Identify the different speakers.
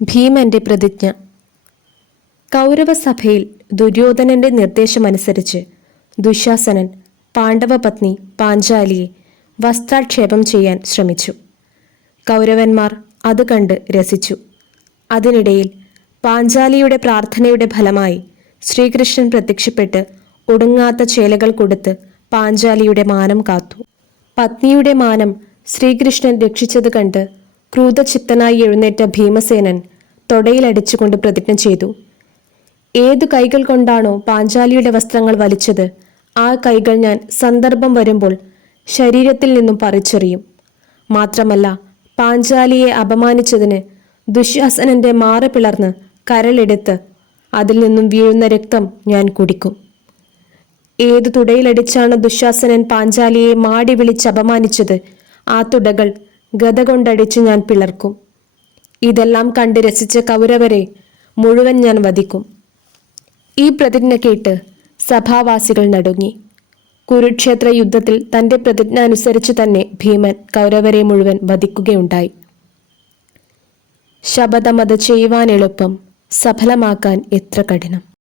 Speaker 1: ഭീമന്റെ പ്രതിജ്ഞ. കൗരവസഭയിൽ ദുര്യോധനന്റെ നിർദ്ദേശമനുസരിച്ച് ദുശാസനൻ പാണ്ഡവപത്നി പാഞ്ചാലിയെ വസ്ത്രാക്ഷേപം ചെയ്യാൻ ശ്രമിച്ചു. കൗരവന്മാർ അത് കണ്ട് രസിച്ചു. അതിനിടയിൽ പാഞ്ചാലിയുടെ പ്രാർത്ഥനയുടെ ഫലമായി ശ്രീകൃഷ്ണൻ പ്രത്യക്ഷപ്പെട്ട് ഒടുങ്ങാത്ത ചേലകൾ കൊടുത്ത് പാഞ്ചാലിയുടെ മാനം കാത്തു. പത്നിയുടെ മാനം ശ്രീകൃഷ്ണൻ രക്ഷിച്ചത് കണ്ട് ക്രൂതചിത്തനായി എഴുന്നേറ്റ ഭീമസേനൻ തൊടയിലടിച്ചുകൊണ്ട് പ്രതിജ്ഞ ചെയ്തു. ഏതു കൈകൾ കൊണ്ടാണോ പാഞ്ചാലിയുടെ വസ്ത്രങ്ങൾ വലിച്ചത് ആ കൈകൾ ഞാൻ സന്ദർഭം വരുമ്പോൾ ശരീരത്തിൽ നിന്നും പറിച്ചെറിയും. മാത്രമല്ല പാഞ്ചാലിയെ അപമാനിച്ചതിന് ദുശ്യാസനന്റെ മാറ പിളർന്ന് കരളെടുത്ത് അതിൽ നിന്നും വീഴുന്ന രക്തം ഞാൻ കുടിക്കും. ഏതു തുടയിലടിച്ചാണ് ദുശ്യാസനൻ പാഞ്ചാലിയെ മാടി വിളിച്ച് അപമാനിച്ചത് ആ തുടകൾ ഗത കൊണ്ടടിച്ച് ഞാൻ പിളർക്കും. ഇതെല്ലാം കണ്ട് രസിച്ച കൗരവരെ മുഴുവൻ ഞാൻ വധിക്കും. ഈ പ്രതിജ്ഞ കേട്ട് സഭാവാസികൾ നടുങ്ങി. കുരുക്ഷേത്ര യുദ്ധത്തിൽ തന്റെ പ്രതിജ്ഞ അനുസരിച്ച് തന്നെ ഭീമൻ കൗരവരെ മുഴുവൻ വധിക്കുകയുണ്ടായി. ശബദമത് ചെയ്യുവാൻ എളുപ്പം സഫലമാക്കാൻ എത്ര കഠിനം.